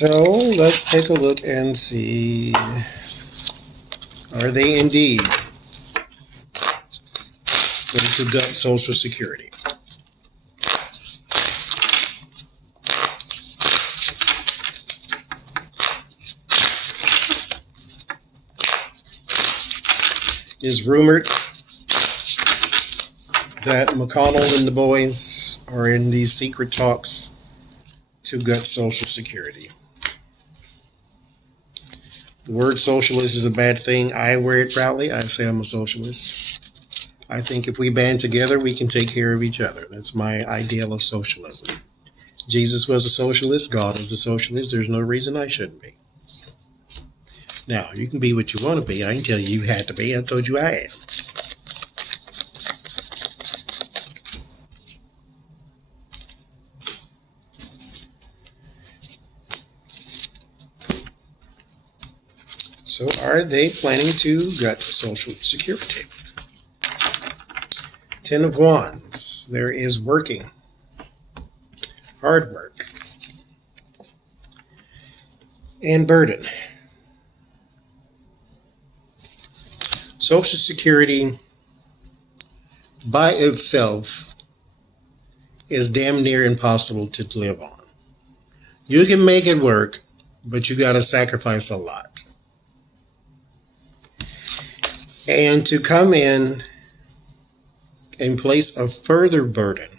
So let's take a look and see, are they indeed going to gut Social Security? It's rumored that McConnell and the boys are in these secret talks to gut Social Security. The word socialist is a bad thing. I wear it proudly. I say I'm a socialist. I think if we band together, we can take care of each other. That's my ideal of socialism. Jesus was a socialist. God is a socialist. There's no reason I shouldn't be. Now, you can be what you want to be. I ain't tell you had to be. I told you I am. So are they planning to gut Social Security? Ten of Wands. There is working. Hard work. And burden. Social Security by itself is damn near impossible to live on. You can make it work, but you got to sacrifice a lot. And to come in and place a further burden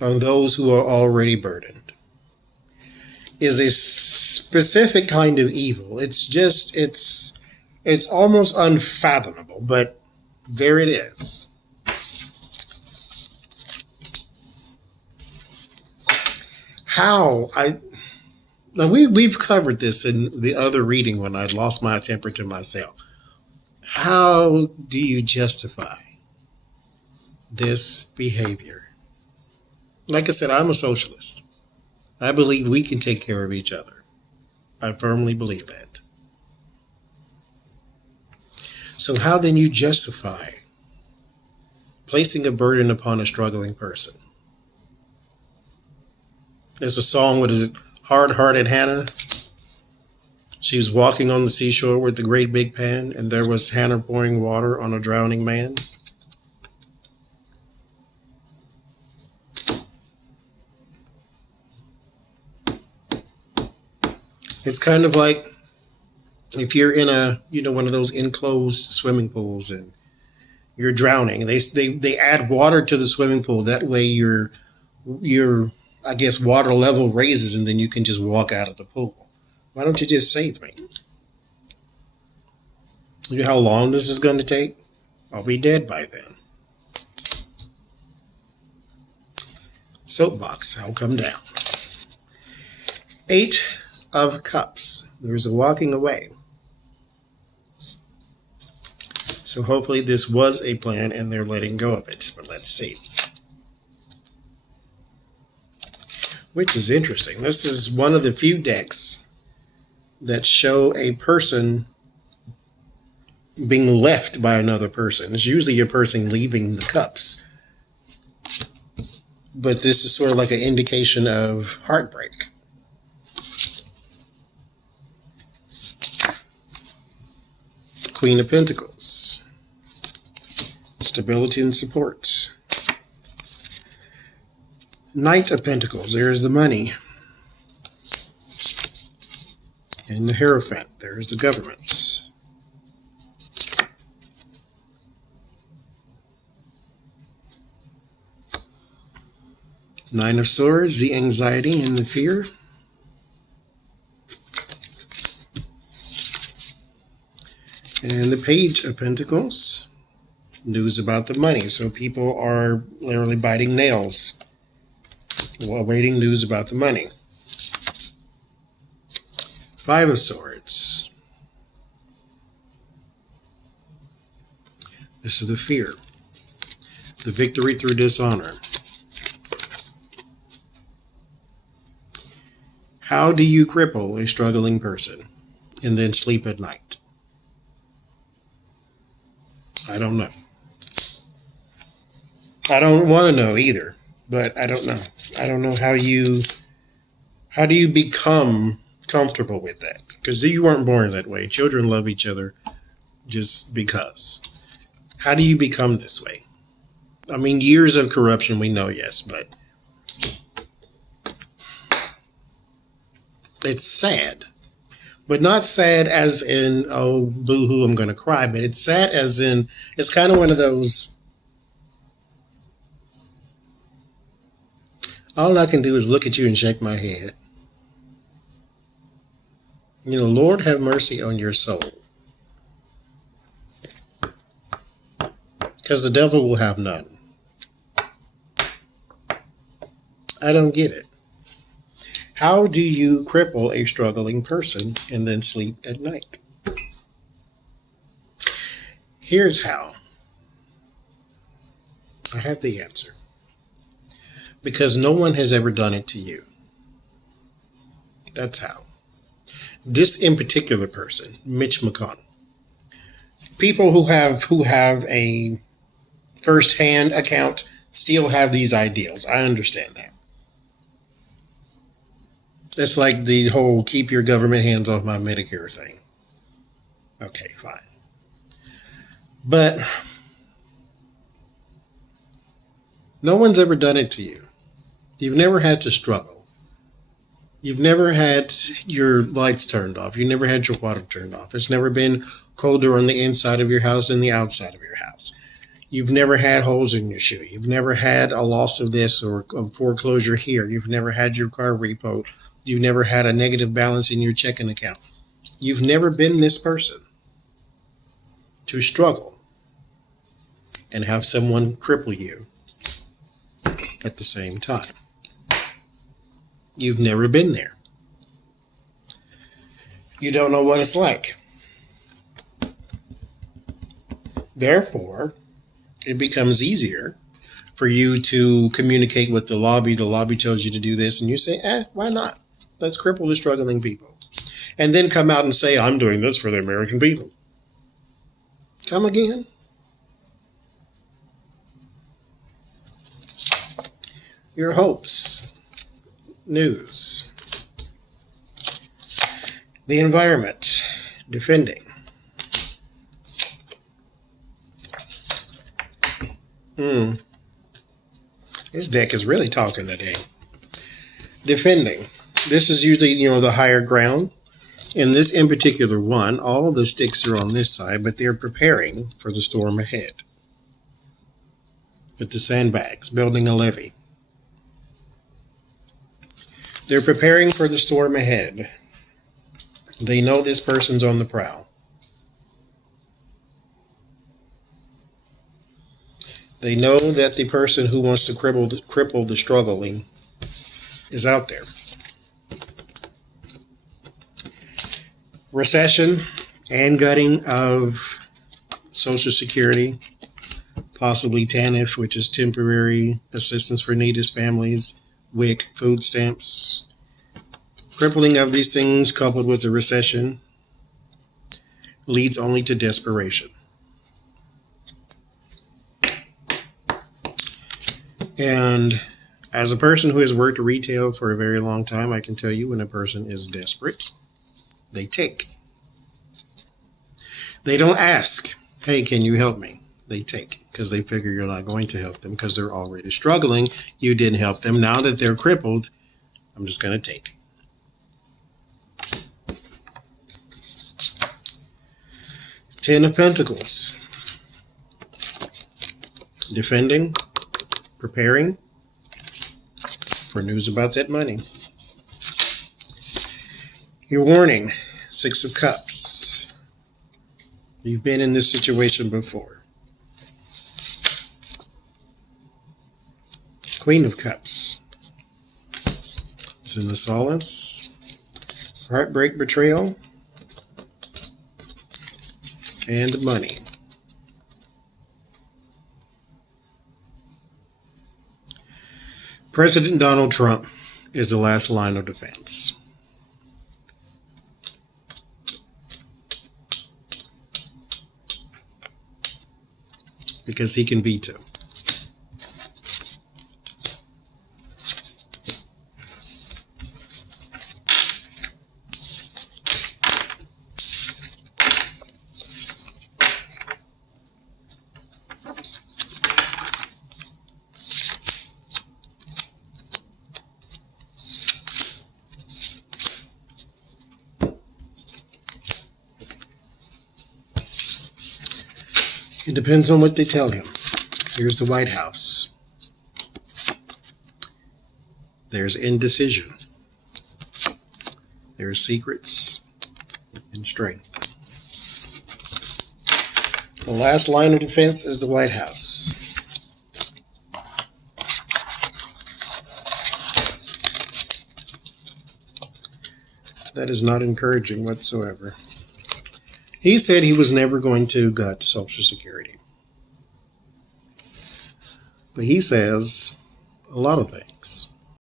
on those who are already burdened is a specific kind of evil. It's almost unfathomable, but there it is. We've covered this in the other reading when I lost my temper to myself. How do you justify this behavior? Like I said, I'm a socialist. I believe we can take care of each other. I firmly believe that. So how then you justify placing a burden upon a struggling person? There's a song, what is it? Hard-Hearted Hannah. She was walking on the seashore with the great big pan, and there was Hannah pouring water on a drowning man. It's kind of like if you're in one of those enclosed swimming pools and you're drowning. They add water to the swimming pool. That way your I guess water level raises, and then you can just walk out of the pool. Why don't you just save me? You know how long this is going to take? I'll be dead by then. Soapbox, I'll come down. 8 of Cups. There's a walking away. So hopefully this was a plan and they're letting go of it. But let's see. Which is interesting. This is one of the few decks that show a person being left by another person. It's usually a person leaving the cups. But this is sort of like an indication of heartbreak. Queen of Pentacles. Stability and support. Knight of Pentacles. There's the money. And the Hierophant. There's the government. Nine of Swords. The anxiety and the fear. And the Page of Pentacles. News about the money. So people are literally biting nails while waiting news about the money. 5 of Swords. This is the fear. The victory through dishonor. How do you cripple a struggling person and then sleep at night? I don't know. I don't want to know either, but I don't know. I don't know how you How do you become comfortable with that? Because you weren't born that way. Children love each other just because. How do you become this way? I mean, years of corruption, we know, yes, but it's sad. But not sad as in, oh, boo hoo, I'm going to cry. But it's sad as in, it's kind of one of those, all I can do is look at you and shake my head. Lord, have mercy on your soul. Because the devil will have none. I don't get it. How do you cripple a struggling person and then sleep at night? Here's how. I have the answer. Because no one has ever done it to you. That's how. This in particular person, Mitch McConnell. People who have a first-hand account still have these ideals. I understand that. It's like the whole keep your government hands off my Medicare thing. Okay, fine. But no one's ever done it to you. You've never had to struggle. You've never had your lights turned off. You've never had your water turned off. It's never been colder on the inside of your house than the outside of your house. You've never had holes in your shoe. You've never had a loss of this or a foreclosure here. You've never had your car repoed. You've never had a negative balance in your checking account. You've never been this person to struggle and have someone cripple you at the same time. You've never been there. You don't know what it's like. Therefore, it becomes easier for you to communicate with the lobby. The lobby tells you to do this, and you say, why not? Let's cripple the struggling people. And then come out and say, I'm doing this for the American people. Come again? Your hopes. News. The environment. Defending. This deck is really talking today. Defending. This is usually, the higher ground. In this in particular one, all the sticks are on this side, but they're preparing for the storm ahead. With the sandbags, building a levee. They're preparing for the storm ahead. They know this person's on the prowl. They know that the person who wants to cripple the struggling is out there. Recession and gutting of Social Security, possibly TANF, which is Temporary Assistance for Needy Families, WIC, food stamps. Crippling of these things coupled with the recession leads only to desperation. And as a person who has worked retail for a very long time, I can tell you when a person is desperate, they take. They don't ask, hey, can you help me? They take because they figure you're not going to help them because they're already struggling. You didn't help them. Now that they're crippled, I'm just going to take. Ten of Pentacles. Defending. Preparing for news about that money. Your warning, Six of Cups. You've been in this situation before. Queen of Cups. It's in the Solace. Heartbreak, betrayal. And money. President Donald Trump is the last line of defense. Because he can veto. It depends on what they tell him. Here's the White House. There's indecision. There's secrets and strength. The last line of defense is the White House. That is not encouraging whatsoever. He said he was never going to gut Social Security. But he says a lot of things.